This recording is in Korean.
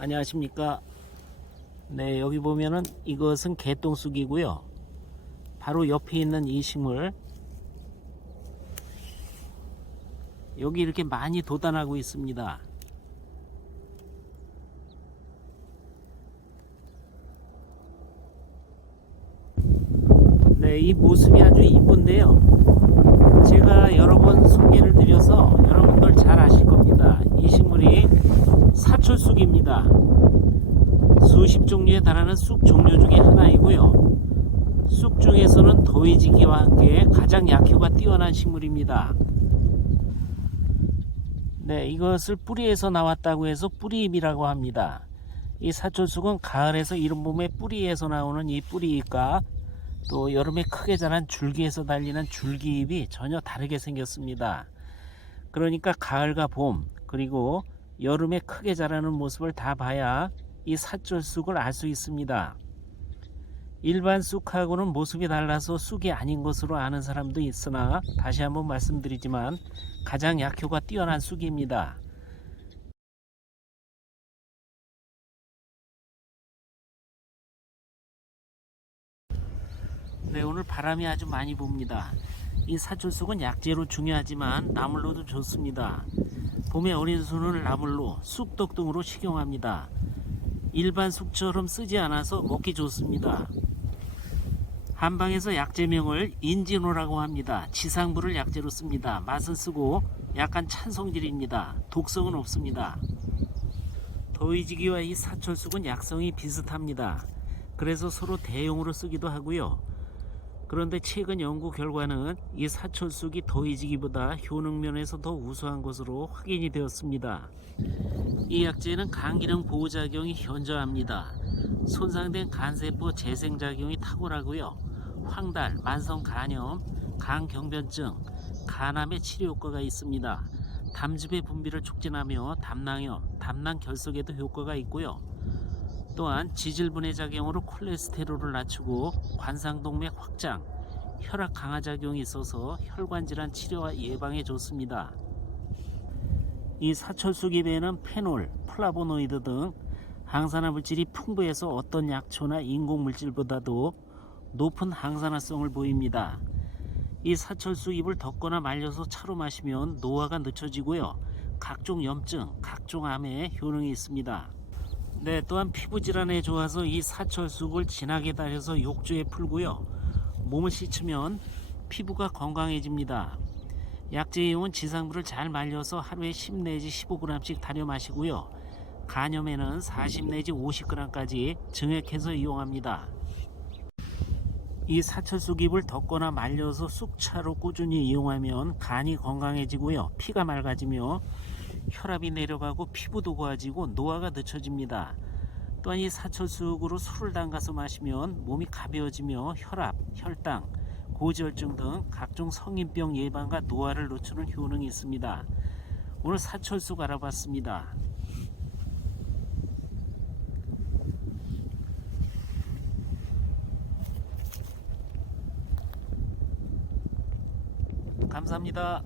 안녕하십니까. 네, 여기 보면은 이것은 개똥쑥이고요. 바로 옆에 있는 이 식물. 여기 이렇게 많이 돋아나고 있습니다. 네, 이 모습이 아주 이쁜데요. 제가 여러 번 소개를 드려서 여러분들 잘 아실 겁니다. 이 식물이 사철쑥입니다. 수십 종류에 달하는 쑥 종류 중에 하나이고요. 쑥 중에서는 더위지기와 함께 가장 약효가 뛰어난 식물입니다. 네, 이것을 뿌리에서 나왔다고 해서 뿌리잎이라고 합니다. 이 사철쑥은 가을에서 이른 봄에 뿌리에서 나오는 이 뿌리잎과 또 여름에 크게 자란 줄기에서 달리는 줄기잎이 전혀 다르게 생겼습니다. 그러니까 가을과 봄 그리고 여름에 크게 자라는 모습을 다 봐야 이 사철쑥을 알 수 있습니다. 일반 쑥하고는 모습이 달라서 쑥이 아닌 것으로 아는 사람도 있으나 다시 한번 말씀드리지만 가장 약효가 뛰어난 쑥입니다. 네, 오늘 바람이 아주 많이 붑니다. 이 사철쑥은 약재로 중요하지만 나물로도 좋습니다. 봄에 어린 순을 나물로 쑥떡 등으로 식용합니다. 일반 쑥처럼 쓰지 않아서 먹기 좋습니다. 한방에서 약재명을 인진호라고 합니다. 지상부를 약재로 씁니다. 맛은 쓰고 약간 찬 성질입니다. 독성은 없습니다. 더위지기와 이 사철쑥은 약성이 비슷합니다. 그래서 서로 대용으로 쓰기도 하고요. 그런데 최근 연구 결과는 이 사철쑥이 더위지기보다 효능 면에서 더 우수한 것으로 확인이 되었습니다. 이 약재는 간기능 보호작용이 현저합니다. 손상된 간세포 재생작용이 탁월하고요. 황달, 만성 간염, 간경변증, 간암의 치료 효과가 있습니다. 담즙의 분비를 촉진하며 담낭염, 담낭 결석에도 효과가 있고요. 또한 지질분해 작용으로 콜레스테롤을 낮추고 관상동맥 확장, 혈압 강화 작용이 있어서 혈관 질환 치료와 예방에 좋습니다. 이 사철쑥잎에는 페놀, 플라보노이드 등 항산화 물질이 풍부해서 어떤 약초나 인공 물질보다도 높은 항산화성을 보입니다. 이 사철쑥 잎을 덮거나 말려서 차로 마시면 노화가 늦춰지고요. 각종 염증, 각종 암에 효능이 있습니다. 네, 또한 피부 질환에 좋아서 이 사철쑥을 진하게 달여서 욕조에 풀고요. 몸을 씻으면 피부가 건강해집니다. 약재 이용은 지상부를 잘 말려서 하루에 10 내지 15g씩 달여 마시고요. 간염에는 40 내지 50g까지 증액해서 이용합니다. 이 사철쑥 잎을 덮거나 말려서 쑥차로 꾸준히 이용하면 간이 건강해지고요. 피가 맑아지며 혈압이 내려가고 피부도 고와지고 노화가 늦춰집니다. 또한 이 사철쑥으로 술을 담가서 마시면 몸이 가벼워지며 혈압, 혈당, 고지혈증 등 각종 성인병 예방과 노화를 늦추는 효능이 있습니다. 오늘 사철쑥 알아봤습니다. 감사합니다.